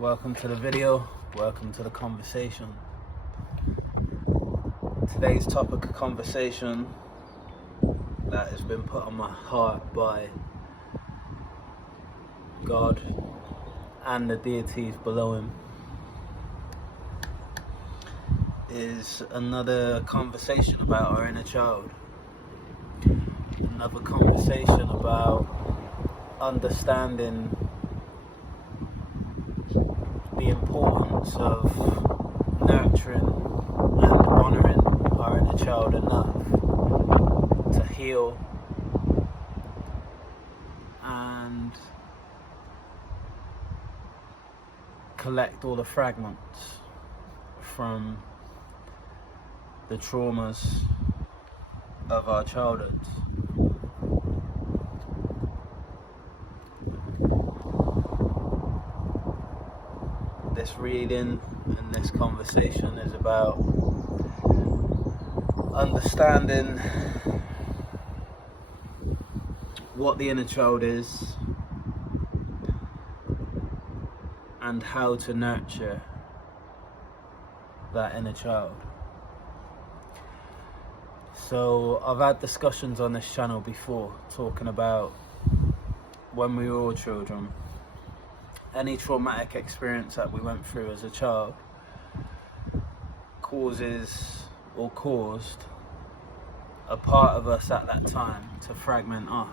Welcome to the video, welcome to the conversation. Today's topic of conversation that has been put on my heart by God and the deities below him is another conversation about our inner child. Another conversation about understanding the importance of nurturing and honouring our inner child enough to heal and collect all the fragments from the traumas of our childhoods. This reading and this conversation is about understanding what the inner child is and how to nurture that inner child. So I've had discussions on this channel before talking about when we were all children, any traumatic experience that we went through as a child causes or caused a part of us at that time to fragment off.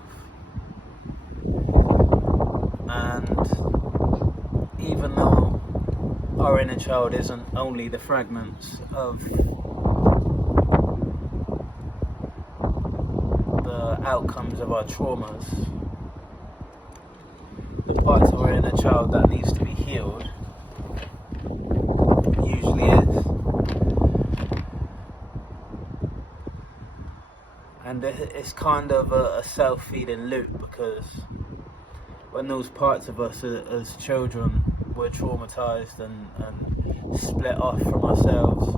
And even though our inner child isn't only the fragments of the outcomes of our traumas, the parts of our inner child that needs to be healed usually is. And it's kind of a self-feeding loop, because when those parts of us as children were traumatized and split off from ourselves,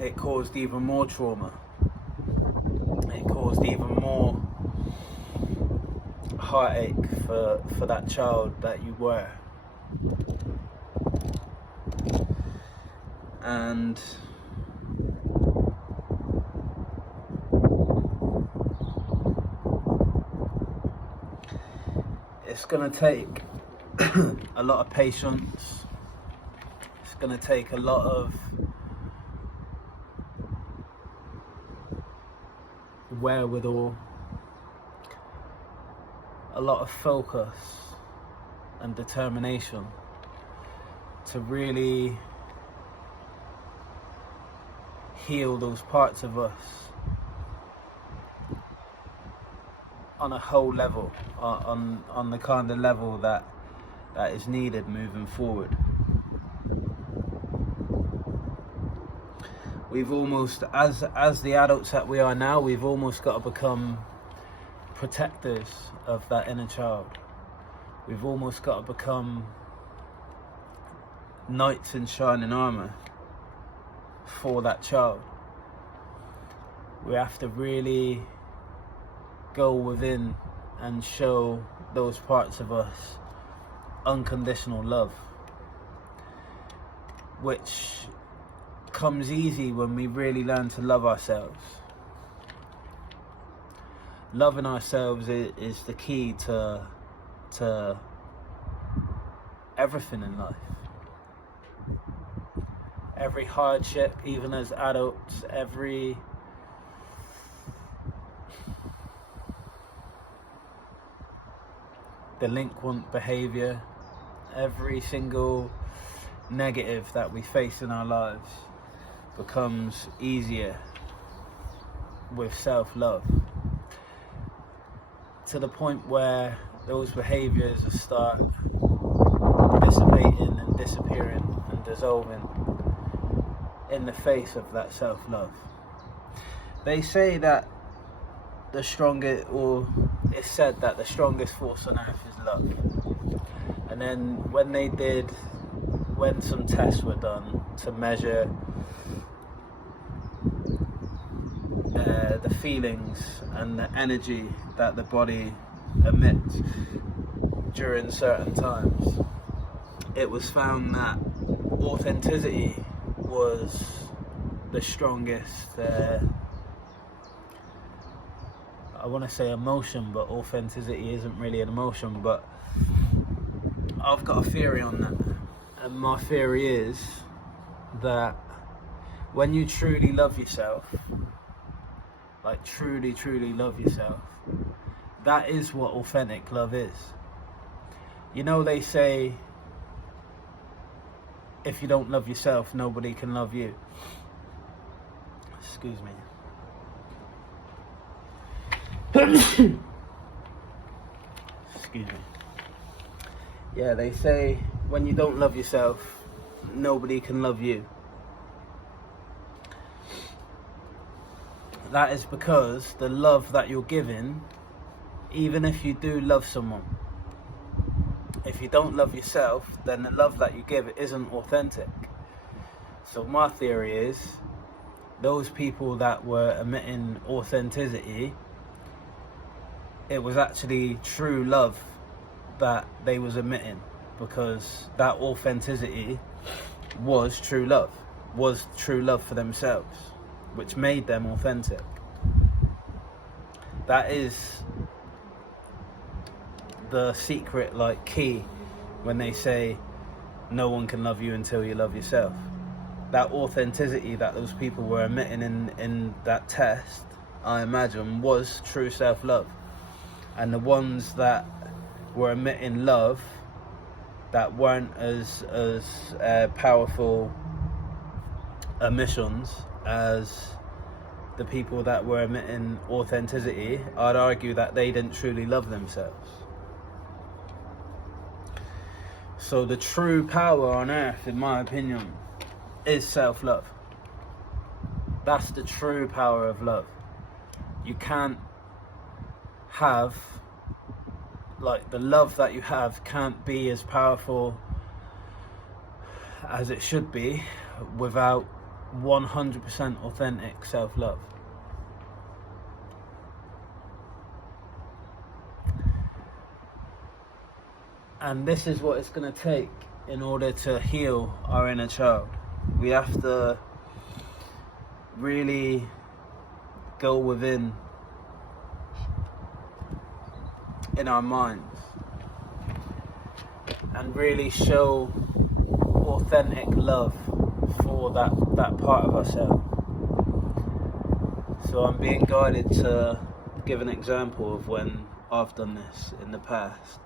it caused even more trauma. It caused even more heartache for that child that you were. And it's going to take a lot of patience. It's going to take a lot of wherewithal, a lot of focus and determination to really heal those parts of us on a whole level, on the kind of level that is needed moving forward. We've almost, as the adults that we are now, we've almost got to become protectors of that inner child. We've almost got to become knights in shining armor for that child. We have to really go within and show those parts of us unconditional love, which comes easy when we really learn to love ourselves. Loving ourselves is the key to everything in life. Every hardship, even as adults, every delinquent behavior, every single negative that we face in our lives becomes easier with self-love, to the point where those behaviors start dissipating and disappearing and dissolving in the face of that self-love. They say that it's said that the strongest force on earth is love. And then when some tests were done to measure the feelings and the energy that the body emits, during certain times, it was found that authenticity was the strongest, I want to say emotion, but authenticity isn't really an emotion, but I've got a theory on that. And my theory is that when you truly love yourself, like truly love yourself, that is what authentic love is. You know, they say, if you don't love yourself, nobody can love you. Excuse me. Excuse me. Yeah, they say when you don't love yourself, nobody can love you. That is because the love that you're giving, even if you do love someone, if you don't love yourself, then the love that you give isn't authentic. So my theory is, those people that were emitting authenticity, it was actually true love that they was emitting, because that authenticity was true love for themselves, which made them authentic. That is the secret, like, key when they say no one can love you until you love yourself. That authenticity that those people were emitting in that test, I imagine, was true self-love. And the ones that were emitting love that weren't as powerful emissions as the people that were emitting authenticity, I'd argue that they didn't truly love themselves. So the true power on earth, in my opinion, is self-love. That's the true power of love. You can't have, like, the love that you have can't be as powerful as it should be without 100% authentic self-love. And this is what it's going to take in order to heal our inner child. We have to really go within in our minds and really show authentic love for that part of ourselves. So I'm being guided to give an example of when I've done this in the past.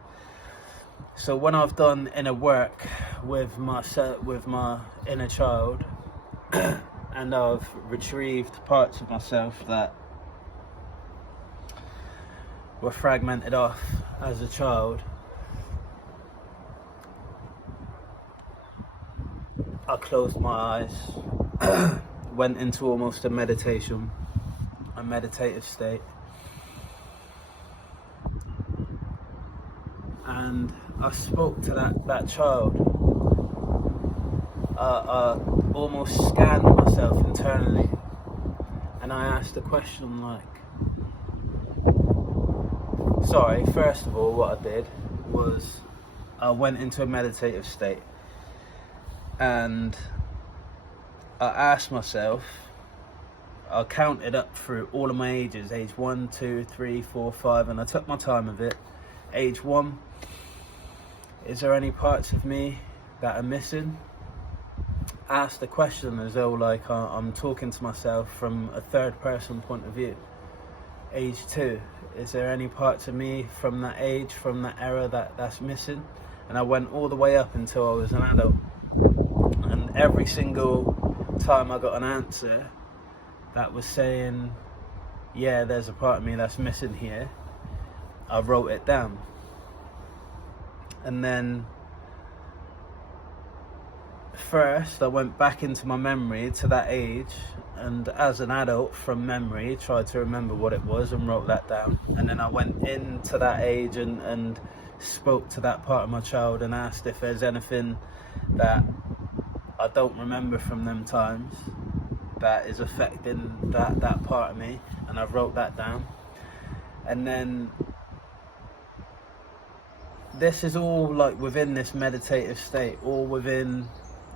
So when I've done inner work with my inner child and I've retrieved parts of myself that were fragmented off as a child, I closed my eyes, went into almost a meditative state, and I spoke to that child. I almost scanned myself internally, and I asked a question like, first of all, what I did was I went into a meditative state and I asked myself, I counted up through all of my ages, age 1, 2, 3, 4, 5, and I took my time with it. Age 1, is there any parts of me that are missing? Ask the question as though like I'm talking to myself from a third person point of view. Age 2, is there any parts of me from that age, from that era that's missing? And I went all the way up until I was an adult. And every single time I got an answer that was saying, yeah, there's a part of me that's missing here, I wrote it down. And then first I went back into my memory to that age, and as an adult from memory tried to remember what it was and wrote that down. And then I went into that age and spoke to that part of my child and asked if there's anything that I don't remember from them times that is affecting that part of me, and I wrote that down. And then this is all like within this meditative state, all within,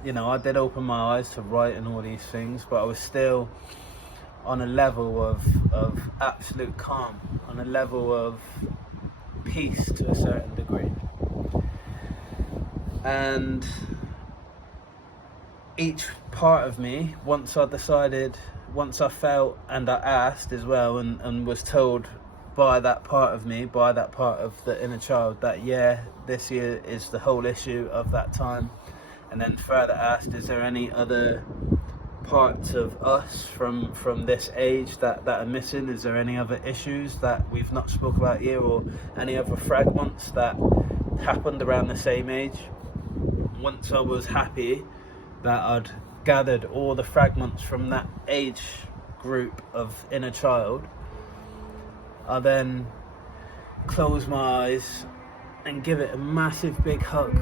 you know, I did open my eyes to write and all these things, but I was still on a level of absolute calm, on a level of peace to a certain degree. And each part of me, once I felt and I asked as well, and was told by that part of me, by that part of the inner child, that yeah, this year is the whole issue of that time. And then further asked, is there any other parts of us from this age that are missing? Is there any other issues that we've not spoke about here, or any other fragments that happened around the same age? Once I was happy that I'd gathered all the fragments from that age group of inner child, I then close my eyes and give it a massive big hug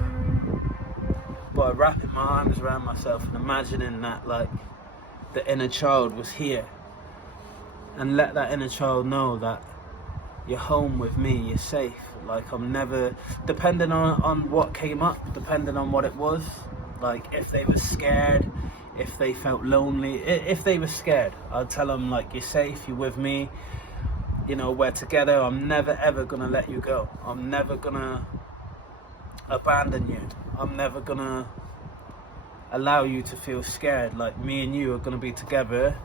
by wrapping my arms around myself and imagining that like the inner child was here, and let that inner child know that you're home with me, you're safe. Like, I'm never, depending on what came up, depending on what it was, like if they were scared, if they felt lonely, if they were scared, I'd tell them like, you're safe, you're with me, you know, we're together, I'm never ever gonna let you go, I'm never gonna abandon you, I'm never gonna allow you to feel scared. Like, me and you are gonna be together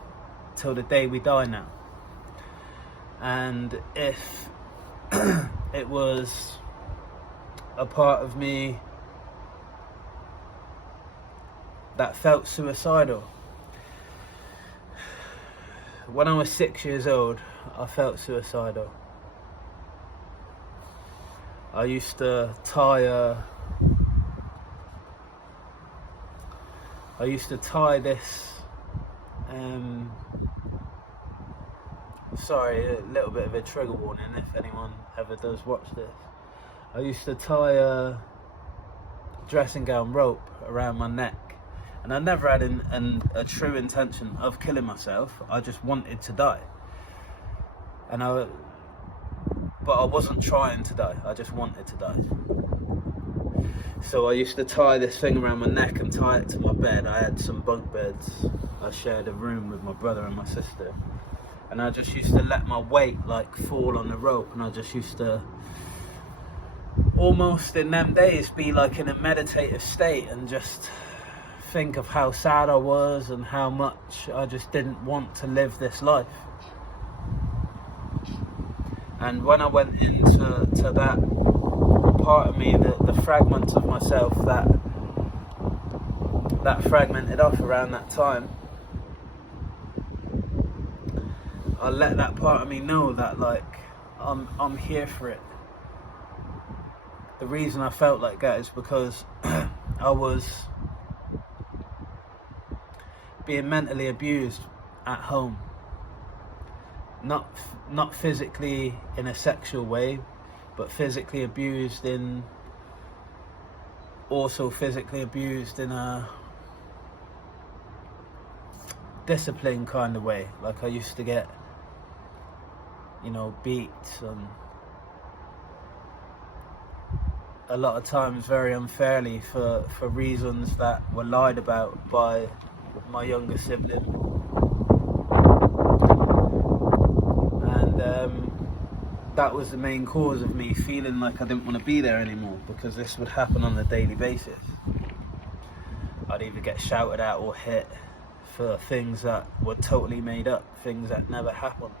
till the day we die now. And if it was a part of me that felt suicidal, when I was 6 years old, I felt suicidal. I used to tie this, sorry, a little bit of a trigger warning if anyone ever does watch this. I used to tie a dressing gown rope around my neck, and I never had a true intention of killing myself. I just wanted to die, but I wasn't trying to die, I just wanted to die. So I used to tie this thing around my neck and tie it to my bed. I had some bunk beds. I shared a room with my brother and my sister. And I just used to let my weight like fall on the rope, and I just used to almost in them days be like in a meditative state and just think of how sad I was and how much I just didn't want to live this life. And when I went into that part of me, the fragments of myself that fragmented off around that time, I let that part of me know that like I'm here for it. The reason I felt like that is because I was being mentally abused at home. Not physically in a sexual way, but physically abused in a discipline kind of way. Like, I used to get, you know, beat, and a lot of times very unfairly for reasons that were lied about by my younger sibling. And that was the main cause of me feeling like I didn't want to be there anymore, because this would happen on a daily basis. I'd either get shouted at or hit for things that were totally made up, things that never happened.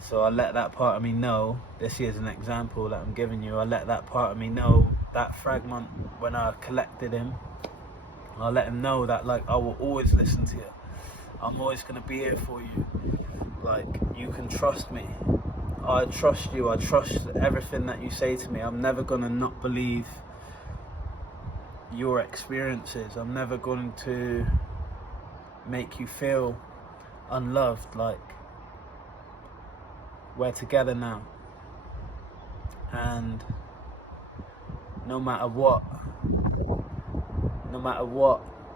So I let that part of me know, this is an example that I'm giving you, I let that part of me know, that fragment, when I collected him, I let him know that like, I will always listen to you, I'm always going to be here for you, like, you can trust me, I trust you, I trust everything that you say to me, I'm never going to not believe your experiences, I'm never going to make you feel unloved, like, we're together now, and no matter what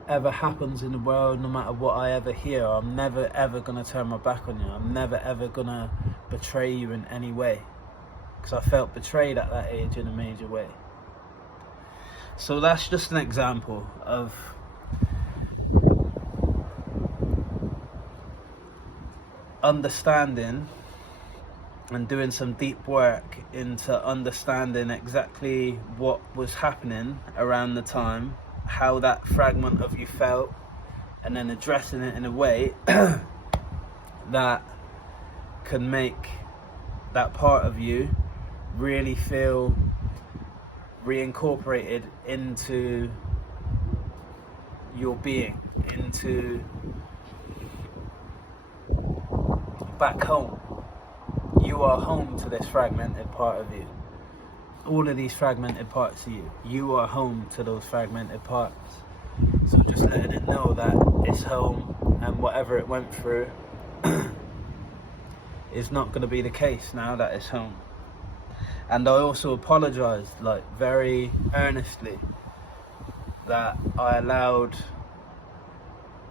ever happens in the world, no matter what I ever hear, I'm never ever gonna turn my back on you, I'm never ever gonna betray you in any way. because I felt betrayed at that age in a major way. So that's just an example of understanding and doing some deep work into understanding exactly what was happening around the time, how that fragment of you felt, and then addressing it in a way that can make that part of you really feel reincorporated into your being, into back home. You are home to this fragmented part of you. All of these fragmented parts of you. You are home to those fragmented parts. So just letting it know that it's home, and whatever it went through is not going to be the case now that it's home. And I also apologized, like, very earnestly, that I allowed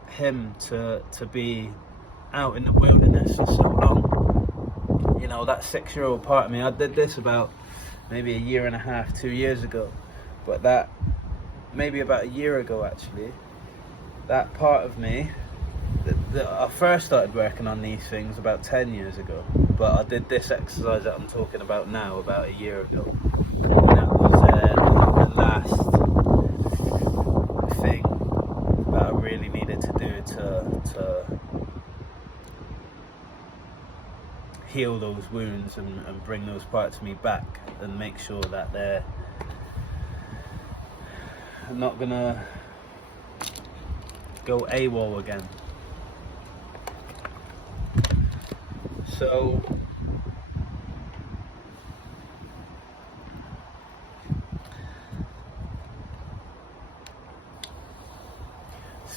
him to be out in the wilderness for so long. You know, that 6-year-old part of me, I did this about maybe a year and a half, 2 years ago, but that maybe about a year ago actually, that part of me, I first started working on these things about 10 years ago, but I did this exercise that I'm talking about now about a year ago, and that was the last thing that I really needed to do to heal those wounds and bring those parts of me back and make sure that they're not gonna go AWOL again.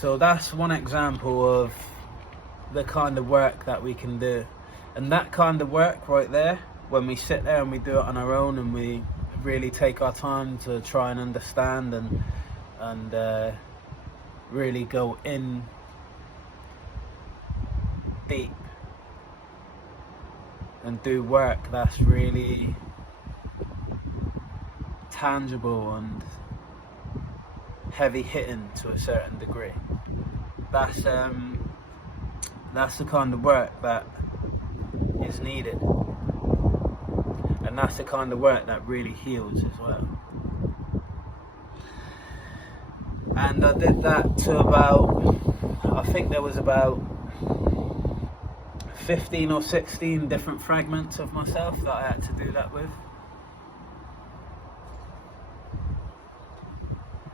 So that's one example of the kind of work that we can do. And that kind of work right there, when we sit there and we do it on our own and we really take our time to try and understand and really go in deep and do work that's really tangible and heavy hitting to a certain degree. That's the kind of work that is needed, and that's the kind of work that really heals as well. And I did that to about, I think there was about 15 or 16 different fragments of myself that I had to do that with.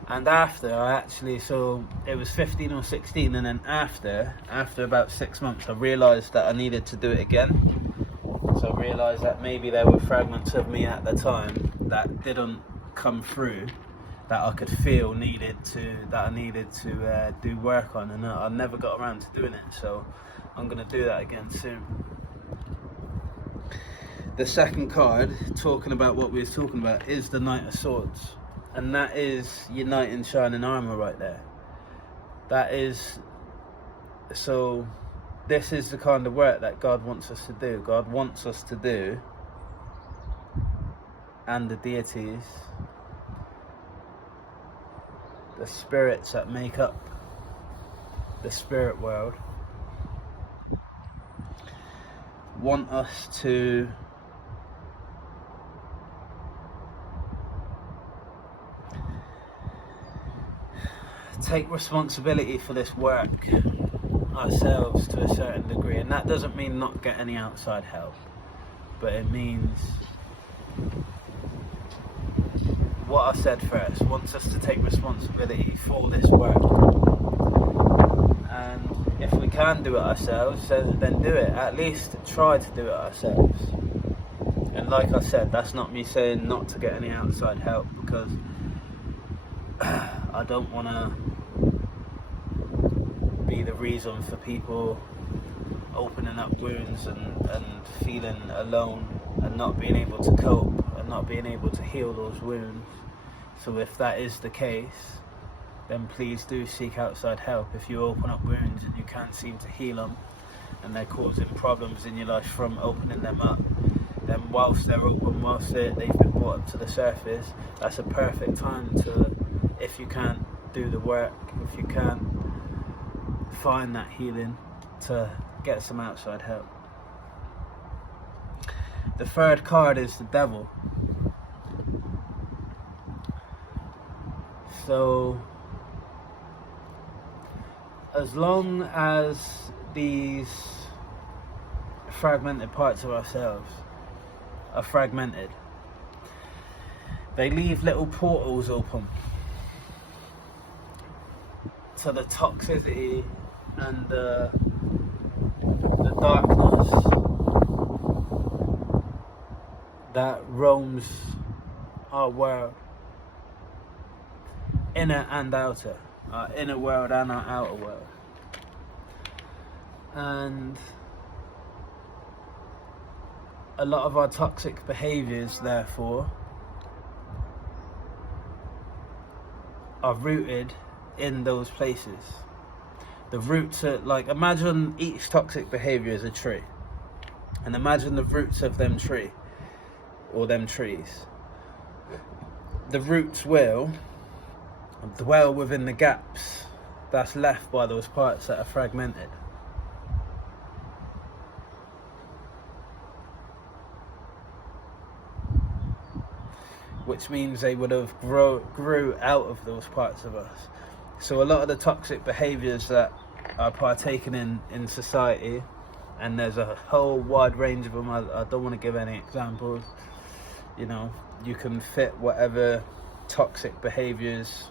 And after I actually, so it was 15 or 16, and then after about 6 months, I realised that I needed to do it again. So I realised that maybe there were fragments of me at the time that didn't come through, that I could feel I needed to do work on, and I never got around to doing it. So I'm going to do that again soon. The second card, talking about what we were talking about, is the Knight of Swords. And that is your knight in shining armor right there. That is, so this is the kind of work that God wants us to do. God wants us to do, and the deities, the spirits that make up the spirit world, want us to take responsibility for this work ourselves to a certain degree. And that doesn't mean not get any outside help, but it means what I said first, wants us to take responsibility for this work. And if we can do it ourselves, then do it. At least try to do it ourselves. And like I said, that's not me saying not to get any outside help, because I don't want to be the reason for people opening up wounds and feeling alone and not being able to cope and not being able to heal those wounds. So if that is the case, then please do seek outside help. If you open up wounds and you can't seem to heal them and they're causing problems in your life from opening them up, then whilst they're open, whilst they've been brought up to the surface, that's a perfect time to, if you can't do the work, if you can't find that healing, to get some outside help. The third card is the Devil. So as long as these fragmented parts of ourselves are fragmented, they leave little portals open to the toxicity and the darkness that roams our world, inner and outer, our inner world and our outer world. And a lot of our toxic behaviors, therefore, are rooted in those places. The roots are, like, imagine each toxic behavior is a tree, and imagine the roots of them tree, or them trees. The roots will dwell within the gaps that's left by those parts that are fragmented. Which means they would have grew out of those parts of us. So a lot of the toxic behaviours that are partaken in society, and there's a whole wide range of them, I don't want to give any examples, you know, you can fit whatever toxic behaviours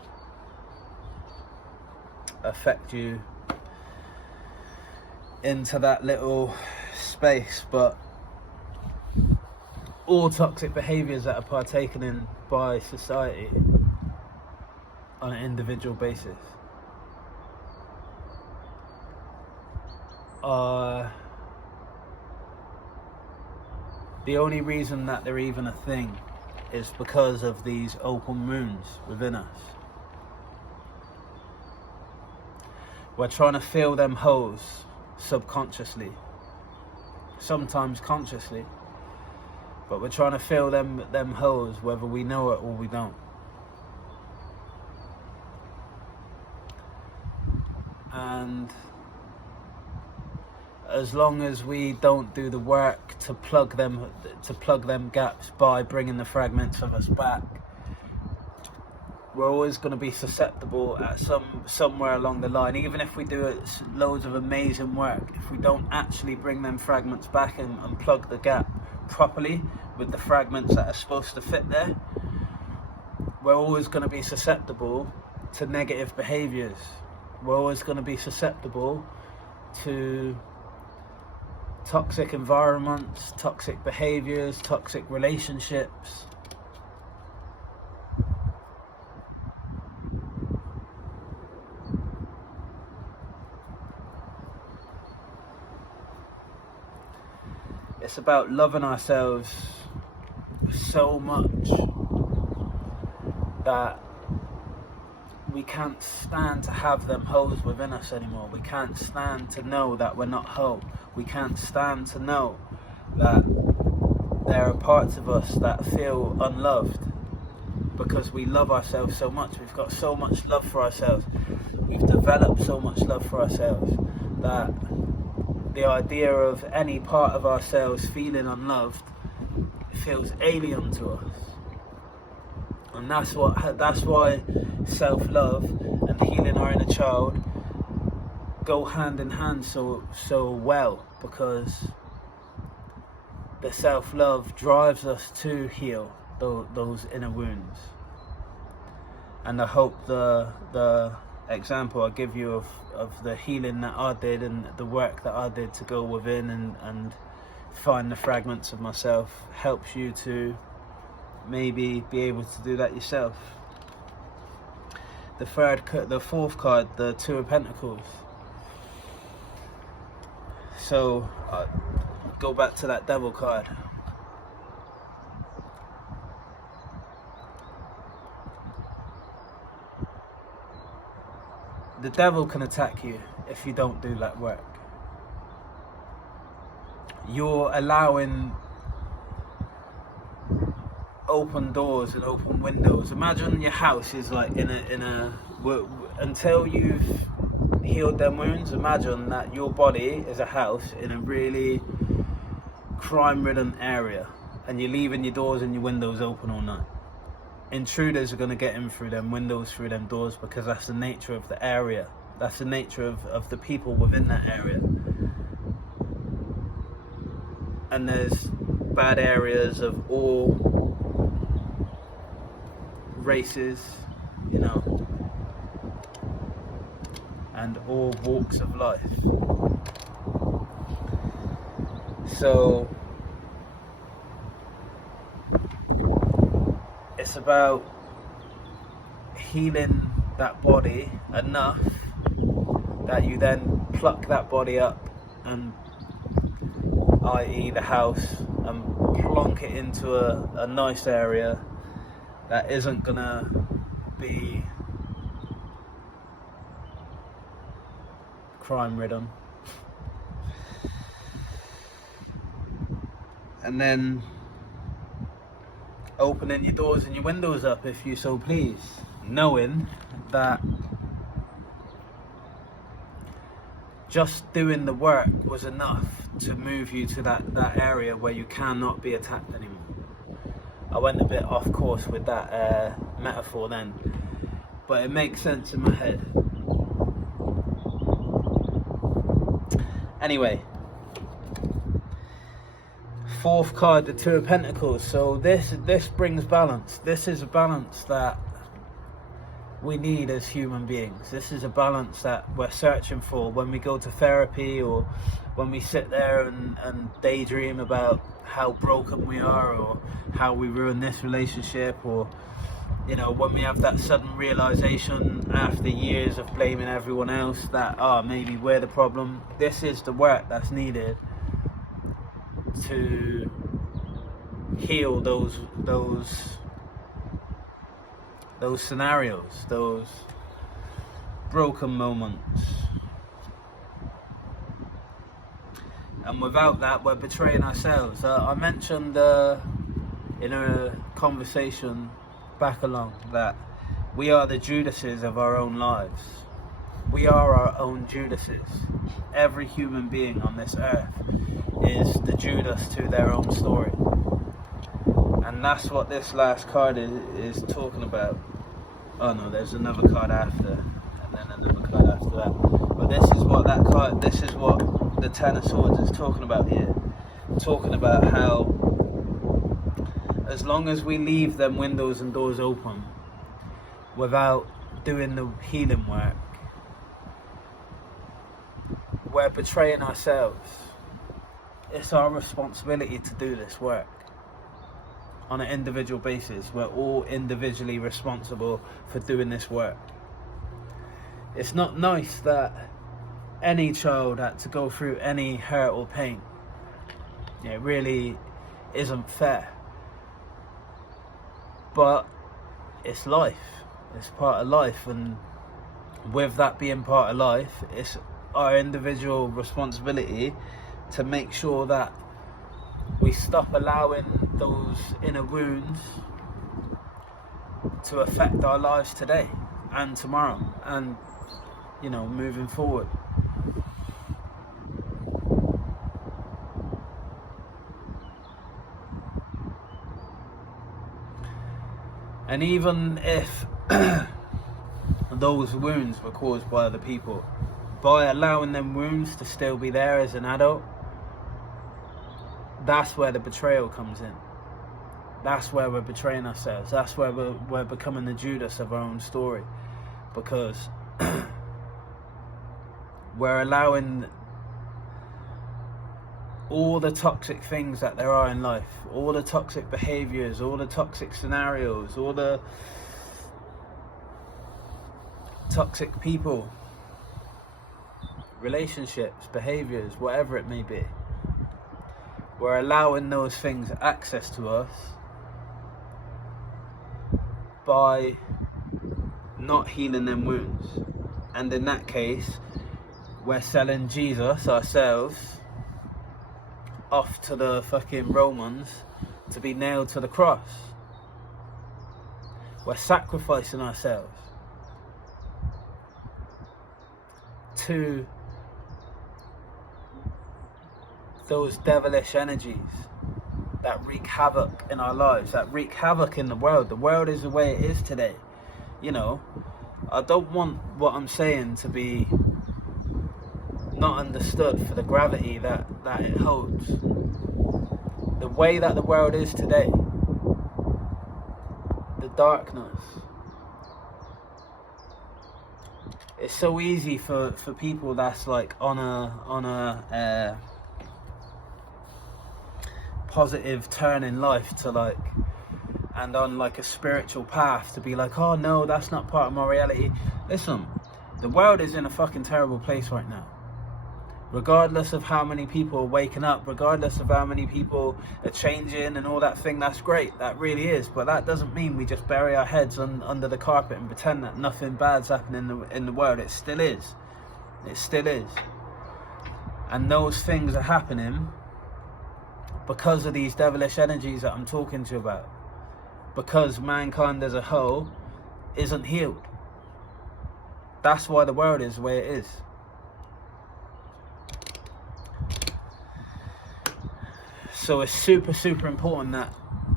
affect you into that little space, but all toxic behaviours that are partaken in by society on an individual basis are the only reason that they're even a thing is because of these open wounds within us. We're trying to fill them holes subconsciously, sometimes consciously, but we're trying to fill them holes whether we know it or we don't. And as long as we don't do the work to plug them gaps by bringing the fragments of us back, we're always going to be susceptible at somewhere along the line. Even if we do loads of amazing work, if we don't actually bring them fragments back and plug the gap properly with the fragments that are supposed to fit there, we're always going to be susceptible to negative behaviours. We're always going to be susceptible to toxic environments, toxic behaviours, toxic relationships. It's about loving ourselves so much that we can't stand to have them holes within us anymore. We can't stand to know that we're not whole. We can't stand to know that there are parts of us that feel unloved because we love ourselves so much. We've got so much love for ourselves. We've developed so much love for ourselves that the idea of any part of ourselves feeling unloved feels alien to us. And that's why self-love and healing our inner child go hand in hand so well, because the self-love drives us to heal those inner wounds. And I hope the example I give you of the healing that I did and the work that I did to go within and find the fragments of myself helps you to maybe be able to do that yourself. The fourth card, the Two of Pentacles. So go back to that Devil card. The devil can attack you if you don't do that work. You're allowing open doors and open windows. Imagine your house is like until you've healed them wounds, imagine that your body is a house in a really crime-ridden area, and you're leaving your doors and your windows open all night. Intruders are going to get in through them windows, through them doors, because that's the nature of the area. That's the nature of the people within that area. And there's bad areas of all races, you know, and all walks of life. So it's about healing that body enough that you then pluck that body up, and i.e. the house, and plonk it into a nice area that isn't gonna be crime ridden. And then opening your doors and your windows up if you so please, knowing that just doing the work was enough to move you to that area where you cannot be attacked anymore. I went a bit off course with that metaphor then, but it makes sense in my head. Anyway, fourth card, the Two of Pentacles. So this brings balance. This is a balance that we need as human beings. This is a balance that we're searching for when we go to therapy, or when we sit there and daydream about how broken we are, or how we ruin this relationship, or, you know, when we have that sudden realization after years of blaming everyone else that maybe we're the problem. This is the work that's needed to heal those scenarios, those broken moments. And without that, we're betraying ourselves. I mentioned in a conversation back along that we are the Judases of our own lives. We are our own Judases. Every human being on this earth is the Judas to their own story. And that's what this last card is talking about. Oh no, there's another card after, and then another card after that. But this is what the Ten of Swords is talking about here. Talking about how as long as we leave them windows and doors open without doing the healing work, we're betraying ourselves. It's our responsibility to do this work on an individual basis. We're all individually responsible for doing this work. It's not nice that any child had to go through any hurt or pain. It really isn't fair. But it's life. It's part of life, and with that being part of life, it's our individual responsibility to make sure that we stop allowing those inner wounds to affect our lives today and tomorrow, and, you know, moving forward. And even if those wounds were caused by other people, by allowing them wounds to still be there as an adult, that's where the betrayal comes in. That's where we're betraying ourselves. That's where we're becoming the Judas of our own story, because we're allowing all the toxic things that there are in life, all the toxic behaviors, all the toxic scenarios, all the toxic people, relationships, behaviors, whatever it may be. We're allowing those things access to us by not healing them wounds. And in that case, we're selling Jesus, ourselves, off to the fucking Romans to be nailed to the cross. We're sacrificing ourselves to those devilish energies that wreak havoc in our lives, that wreak havoc in the world. The world is the way it is today. You know, I don't want what I'm saying to be not understood for the gravity that it holds. The way that the world is today, the darkness. It's so easy for people that's like on a positive turn in life to like, and on like a spiritual path to be like, oh no, that's not part of my reality. Listen, the world is in a fucking terrible place right now. Regardless of how many people are waking up, regardless of how many people are changing and all that thing, that's great, that really is. But that doesn't mean we just bury our heads under the carpet and pretend that nothing bad's happening in the world. It still is. It still is. And those things are happening because of these devilish energies that I'm talking to you about. Because mankind as a whole isn't healed. That's why the world is the way it is. So it's super, super important that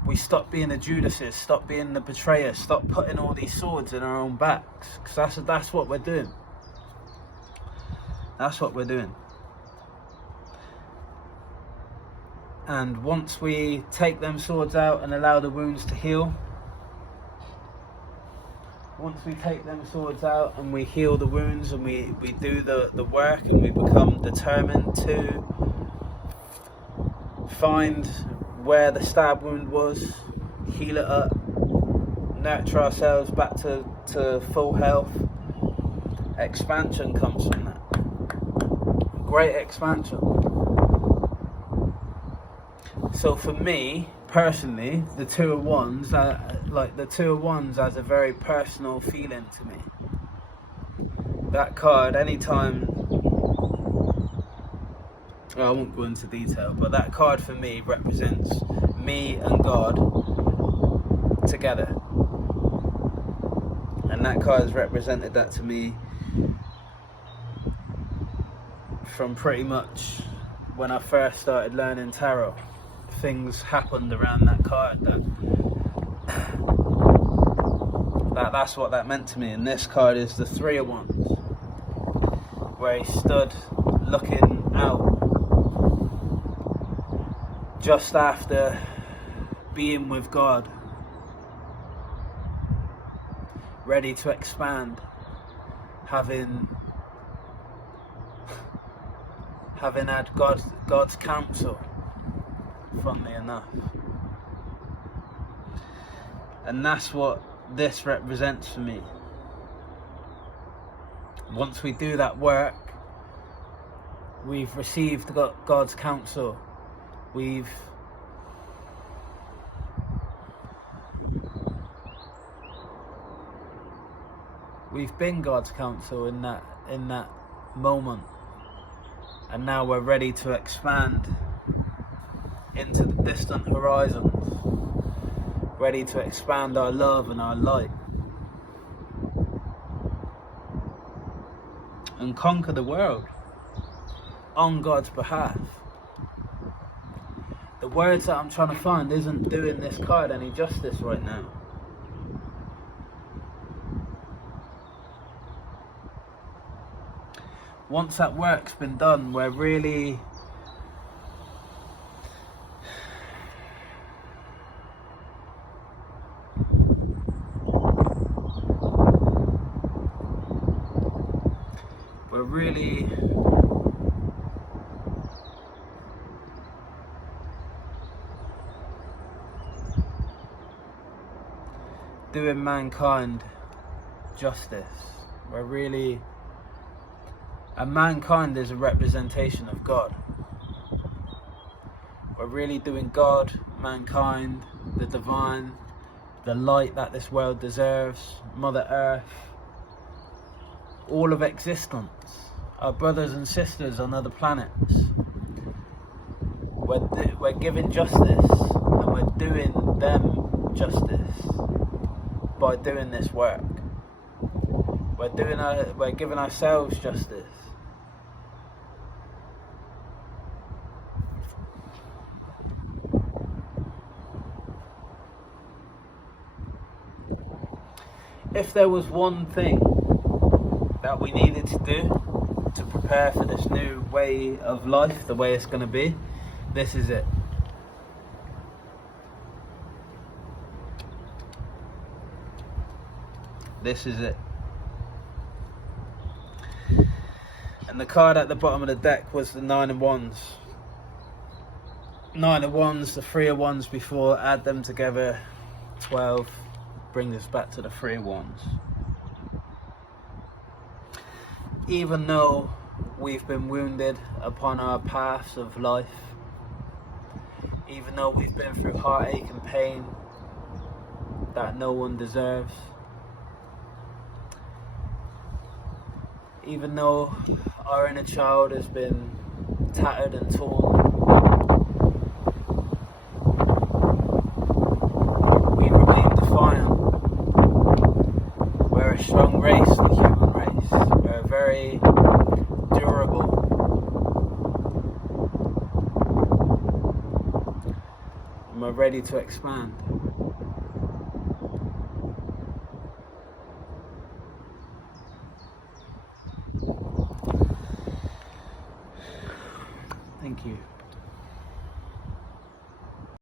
we stop being the Judases, stop being the betrayers, stop putting all these swords in our own backs. Because that's what we're doing. That's what we're doing. And once we take them swords out and allow the wounds to heal, once we take them swords out and we heal the wounds and we do the work and we become determined to find where the stab wound was, heal it up, nurture ourselves back to full health, expansion comes from that. Great expansion. So for me personally, the Two of Wands, the Two of Wands has a very personal feeling to me. That card, anytime, I won't go into detail, but that card for me represents me and God together. And that card has represented that to me from pretty much when I first started learning tarot. Things happened around that card that's what that meant to me. And this card is the Three of Wands, where he stood looking out just after being with God, ready to expand, having had God's counsel, funnily enough. And that's what this represents for me. Once we do that work, we've received God's counsel. We've been God's counsel in that moment, and now we're ready to expand into the distant horizons, ready to expand our love and our light and conquer the world on God's behalf. The words that I'm trying to find isn't doing this card any justice right now. Once that work's been done, we're really doing mankind justice. And mankind is a representation of God. We're really doing God, mankind, the divine, the light that this world deserves, Mother Earth, all of existence, our brothers and sisters on other planets. We're giving justice, and we're doing them justice by doing this work. We're giving ourselves justice. If there was one thing that we needed to do to prepare for this new way of life, the way it's going to be, this is it. This is it. And the card at the bottom of the deck was the 9 of Wands. 9 of Wands, the 3 of Wands before, add them together, 12, brings us back to the 3 of Wands. Even though we've been wounded upon our paths of life, even though we've been through heartache and pain that no one deserves, even though our inner child has been tattered and torn, we remain defiant. We're a strong race, the human race. We're very durable. And we're ready to expand.